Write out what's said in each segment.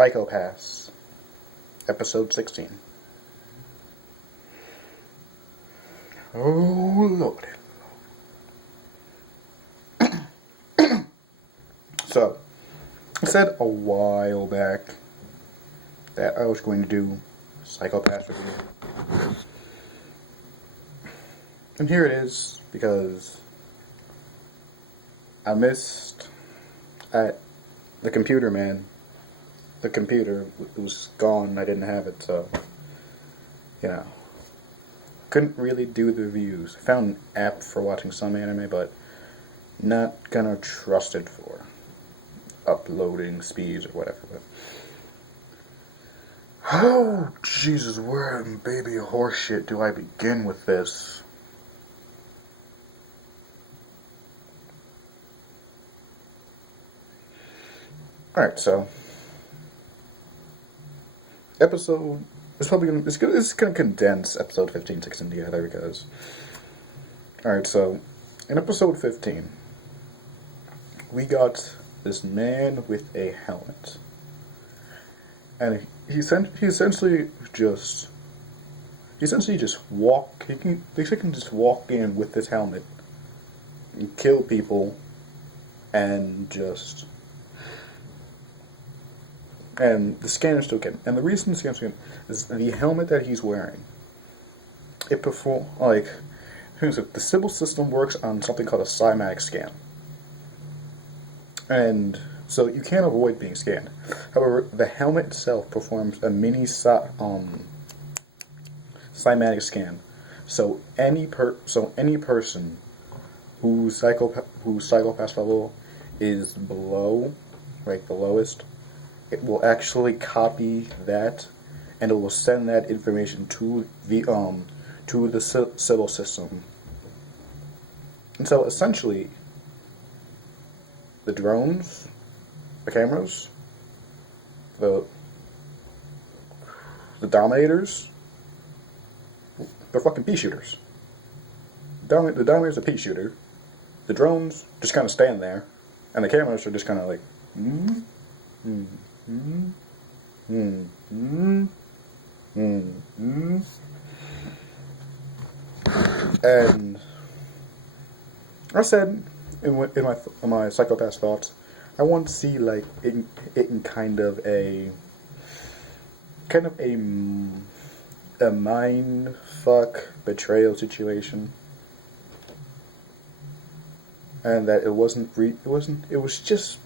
Psychopaths, episode 16. Oh, Lord. So, I said a while back that I was going to do Psychopaths review. And here it is, because I missed at the computer, man. The computer was gone, I didn't have it, so, couldn't really do the reviews. I found an app for watching some anime, but not gonna trust it for uploading speeds or whatever. But oh, Jesus, where in baby horseshit do I begin with this? Alright, so episode it's gonna condense episode 15, 16 together because alright, so in episode 15 we got this man with a helmet. And he essentially just walk he can just walk in with this helmet and kill people and the scanner still can. And the reason the scanner still can is the helmet that he's wearing. It the Sybil system works on something called a cymatic scan. And so you can't avoid being scanned. However, the helmet itself performs a mini cymatic scan. So any person whose psychopath level is below, like the lowest, it will actually copy that, and it will send that information to the Sybil system. And so essentially, the drones, the cameras, the Dominators, they're fucking pea shooters. The Dominator's a pea shooter. The drones just kind of stand there, and the cameras are just kind of like, And I said in my psychopath thoughts, I want to see like it in kind of a mind fuck betrayal situation, and that it was just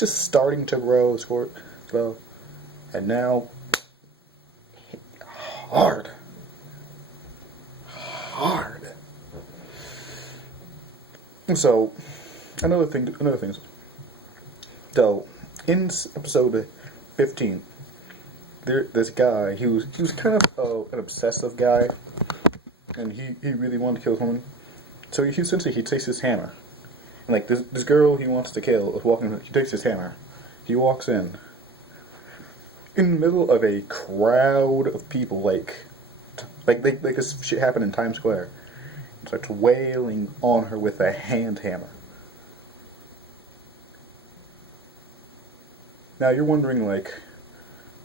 starting to grow, and now hard. So another thing. So in episode 15, this guy, he was kind of an obsessive guy, and he really wanted to kill someone. So he takes his hammer, and like this girl he wants to kill is walking. He takes his hammer. He walks in the middle of a crowd of people, like this shit happened in Times Square. And starts wailing on her with a hand hammer. Now you're wondering, like,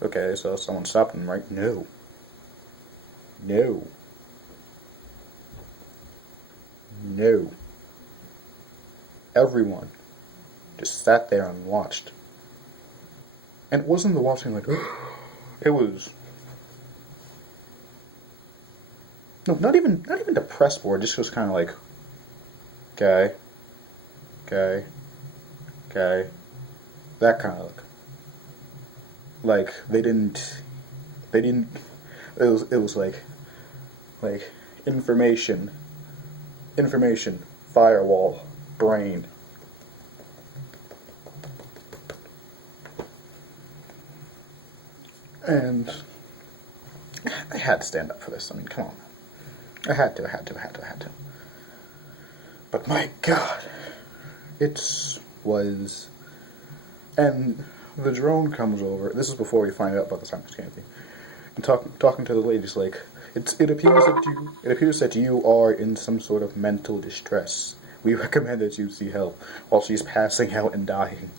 okay, so someone stopped him, right? No. Everyone just sat there and watched. And it wasn't the watching like, it was, no, not even the press board, just was kind of like, okay, that kind of look. Like, they didn't, it was like information, firewall, brain. And I had to stand up for this. I mean, come on. I had to. But my God, it was. And the drone comes over. This is before we find out about the science canopy. And talking to the ladies, like, it appears that you are in some sort of mental distress. We recommend that you see help, while she's passing out and dying.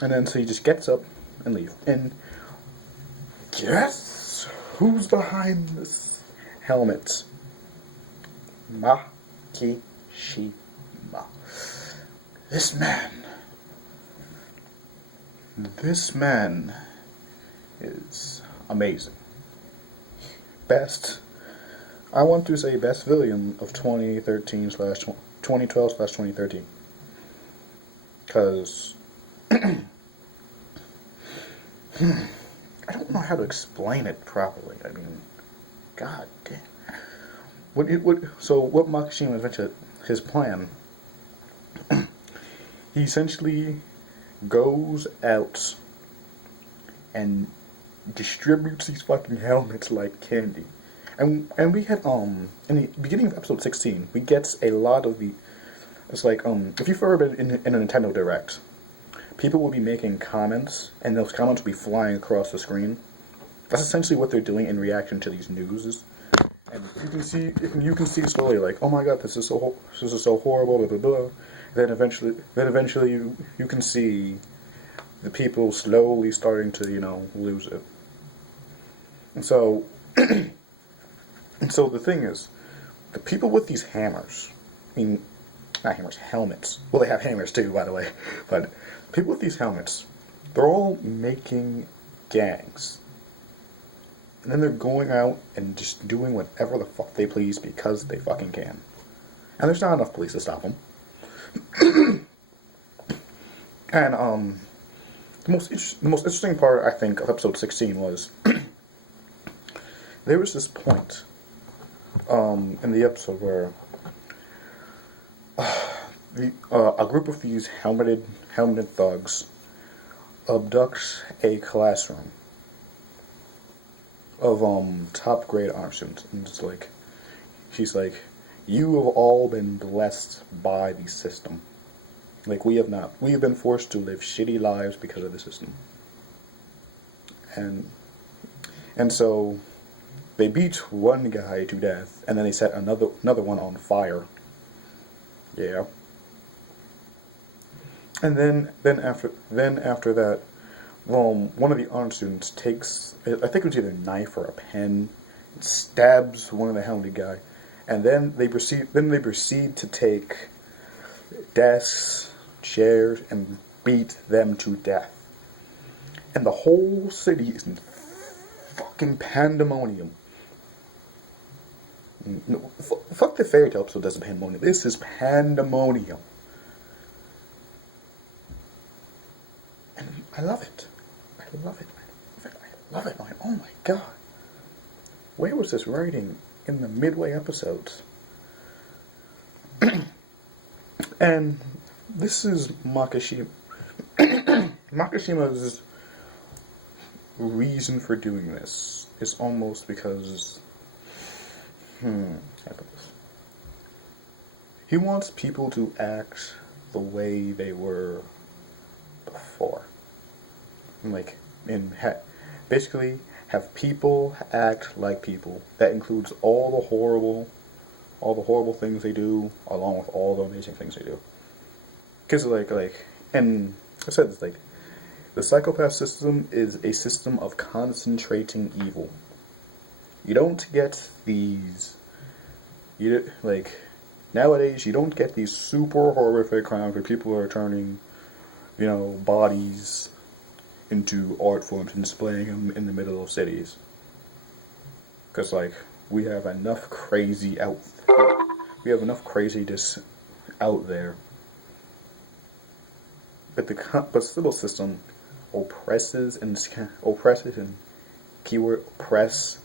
And then so he just gets up, and leave. And guess who's behind this helmet? Makishima. This man is amazing. I want to say best villain of 2012/2013. Because I don't know how to explain it properly. I mean, god damn. So what Makishima invented, his plan, he essentially goes out and distributes these fucking helmets like candy. And we had in the beginning of episode 16, we get a lot of the, it's like if you've ever been in a Nintendo Direct, people will be making comments, and those comments will be flying across the screen. That's essentially what they're doing in reaction to these news. And you can see slowly, like, oh my god, this is so horrible, blah blah blah. Then eventually you can see the people slowly starting to, lose it. And so the thing is, the people with these hammers, I mean, not hammers, helmets. Well, they have hammers too, by the way. But people with these helmets, they're all making gangs. And then they're going out and just doing whatever the fuck they please because they fucking can. And there's not enough police to stop them. And the most interesting part, I think, of episode 16 was there was this point in the episode where a group of these helmeted thugs abducts a classroom of top grade honor students, and she's like, you have all been blessed by the system. Like, we have not. We have been forced to live shitty lives because of the system. And so they beat one guy to death, and then they set another one on fire. Yeah. And then after that, one of the honor students takes, I think it was either a knife or a pen, and stabs one of the helmeted guy, and then they proceed to take desks, chairs, and beat them to death. And the whole city is in fucking pandemonium. No, fuck the fairy tale episode doesn't pandemonium. This is pandemonium. And I love it. I love it. Oh my god. Where was this writing in the midway episodes? And this is Makishima. Makishima's reason for doing this is almost because how do I put this? He wants people to act the way they were before. Basically have people act like people. That includes all the horrible things they do, along with all the amazing things they do. Because and I said this, the psychopath system is a system of concentrating evil. You don't get these, nowadays you don't get these super horrific crimes where people are turning, bodies into art forms and displaying them in the middle of cities. Because, we have enough crazy out there. But the civil system oppresses and keyword oppress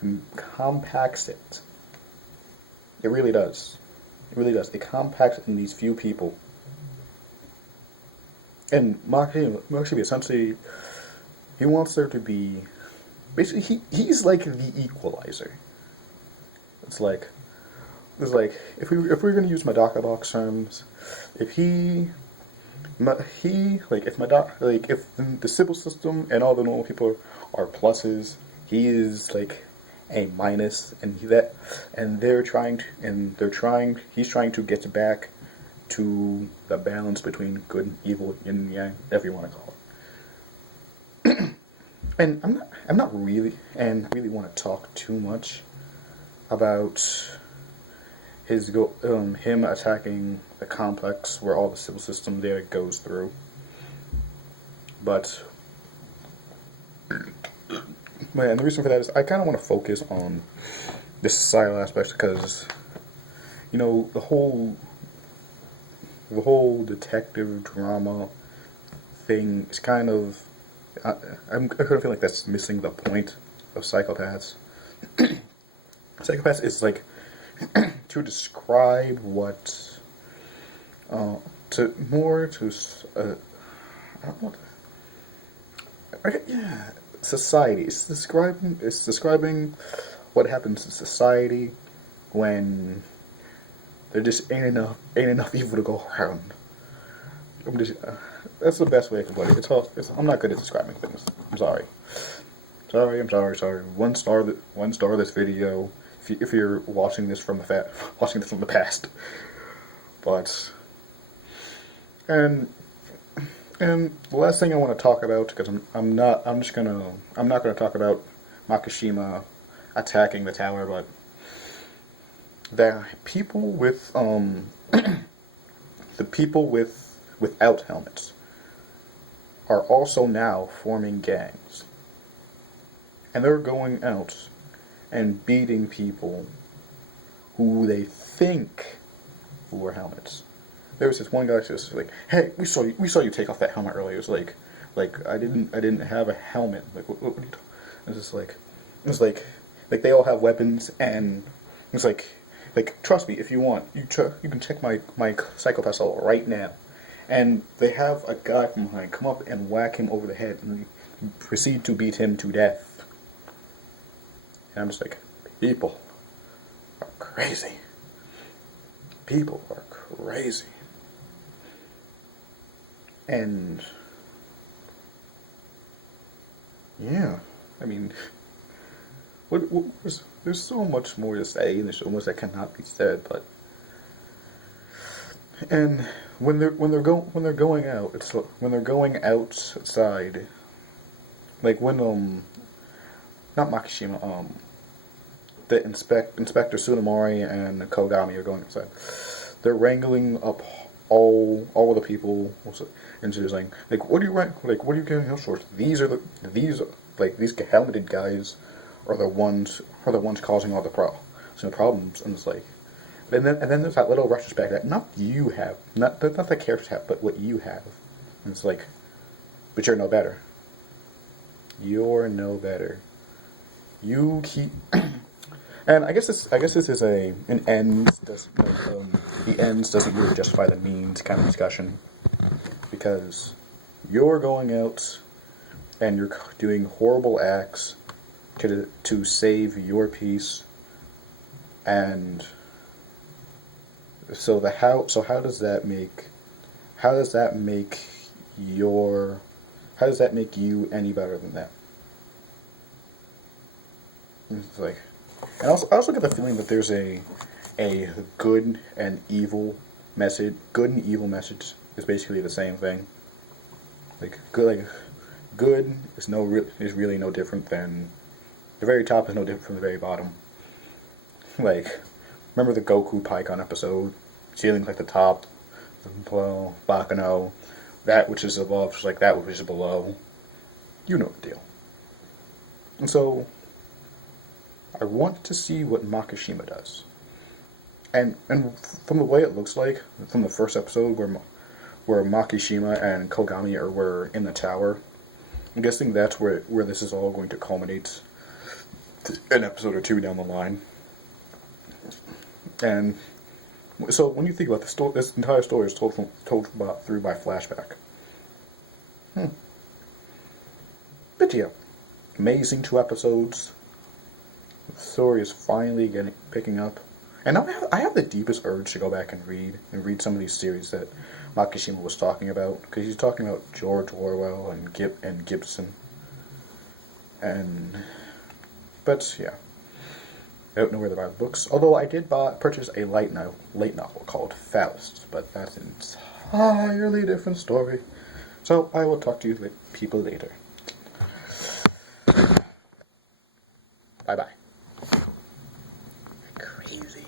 and compacts it. It really does. It compacts in these few people. And Makishima essentially, he wants there to be, basically he's like the equalizer. It's like if we're gonna use Madaka box terms, if the civil system and all the normal people are pluses, he is a minus, and he's trying to get back to the balance between good and evil, yin and yang, whatever you want to call and I'm not really, and really want to talk too much about him attacking the complex where all the civil system there goes through. But and the reason for that is I kind of want to focus on the societal aspects because, you know, the whole detective drama thing is kind of, I kind of feel like that's missing the point of Psychopaths. Psychopaths is like to describe what, to more to, I don't know, yeah, society. It's describing what happens in society when there just ain't enough evil to go around. That's the best way I can put it. I'm not good at describing things. I'm sorry. Sorry. One star this video. If you're watching this from the past, but and the last thing I want to talk about, because I'm not going to talk about Makishima attacking the tower, but the people with the people without helmets are also now forming gangs, and they're going out and beating people who they think wore helmets. There was this one guy who was like, "Hey, we saw you take off that helmet earlier." It was like I didn't have a helmet. Like, what are you talking? It's like they all have weapons, and it's like trust me, if you want, you can check my psychopath cell right now, and they have a guy from behind come up and whack him over the head, and proceed to beat him to death. And I'm just like, people are crazy. People are crazy. And yeah, I mean, there's so much more to say, and there's so much that cannot be said. But and when they're going out, it's when they're going outside, like when not Makishima, the Inspector Tsunemori and Kogami are going outside. They're wrangling up all the people, and she's like, what are you getting up for? These helmeted guys are the ones causing all the problems, and it's like, and then there's that little retrospect that not the characters have, but what you have, and it's like, but you're no better. You're no better. You keep. And I guess this is an ends. The ends doesn't really justify the means kind of discussion, because you're going out and you're doing horrible acts to save your peace, and so how does that make you any better than that? It's like. And I also get the feeling that there's a good and evil message. Good and evil message is basically the same thing. Good is really no different than the very top is no different from the very bottom. Like, remember the Goku Pikkon episode? Ceiling's like the top, below, Bakano, that which is above is like that which is below. You know the deal. And so I want to see what Makishima does. And from the way it looks like, from the first episode where Makishima and Kogami were in the tower, I'm guessing that's where this is all going to culminate, an episode or two down the line. And so when you think about this entire story is told through by flashback. But yeah, amazing 2 episodes. The story is finally picking up, and I have the deepest urge to go back and read some of these series that Makishima was talking about, because he's talking about George Orwell and Gibson, but yeah, I don't know where to buy the books. Although I did purchase a late novel called Faust, but that's an entirely different story. So I will talk to you people later. Bye-bye. Crazy.